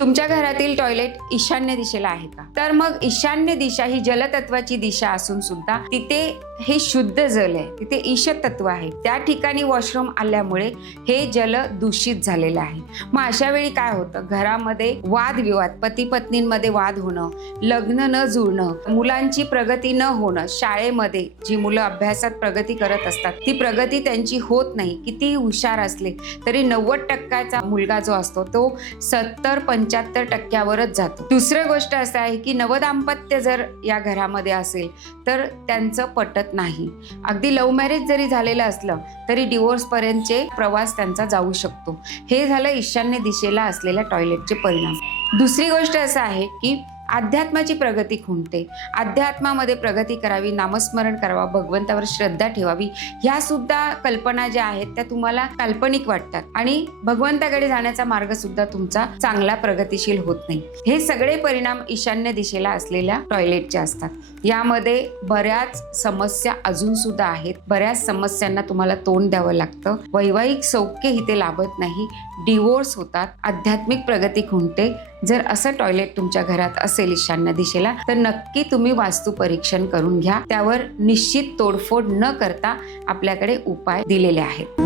तुमच्या घरातील टॉयलेट ईशान्य दिशेला आहे का? तर मग ईशान्य दिशा ही जलतत्वाची दिशा असून सुद्धा तिथे हे शुद्ध जल आहे, तिथे ईश तत्व आहे. त्या ठिकाणी वॉशरूम आल्यामुळे हे जल दूषित झालेलं आहे. मग अशा वेळी काय होतं, घरामध्ये वादविवाद, पती पत्नींमध्ये वाद होणं, लग्न न जुळणं, मुलांची प्रगती न होणं, शाळेमध्ये जी मुलं अभ्यासात प्रगती करत असतात ती प्रगती त्यांची होत नाही. कितीही हुशार असले तरी 90% मुलगा जो असतो तो 70-75% जातो. दुसरी गोष्ट असं आहे की नवदाम्पत्य जर या घरामध्ये असेल तर त्यांचं पटत नाही. अगदी लव्ह मॅरेज जरी झालेलं असलं तरी डिवोर्स पर्यंतचे प्रवास त्यांचा जाऊ शकतो. हे झालं ईशान्य दिशेला असलेल्या टॉयलेटचे परिणाम. दुसरी गोष्ट असं आहे की अध्यात्माची प्रगती खुंटते. अध्यात्मामध्ये प्रगती करावी, नामस्मरण करावा, भगवंतावर श्रद्धा ठेवावी, ह्या सुद्धा कल्पना ज्या आहेत त्या तुम्हाला काल्पनिक वाटतात आणि भगवंताकडे जाण्याचा मार्ग सुद्धा तुमचा चांगला प्रगतिशील होत नाही. हे सगळे परिणाम ईशान्य दिशेला असलेल्या टॉयलेटचे असतात. यामध्ये बऱ्याच समस्या अजून सुद्धा आहेत. बऱ्याच समस्यांना तुम्हाला तोंड द्यावं लागतं. वैवाहिक सौख्य इथे लाभत नाही, डिवोर्स होतात, आध्यात्मिक प्रगती खुंटते. जर असं टॉयलेट तुमच्या घरात असेल ईशान्य दिशेला तर नक्की तुम्ही वास्तू परीक्षण करून घ्या. त्यावर निश्चित तोडफोड न करता आपल्याकडे उपाय दिलेले आहेत.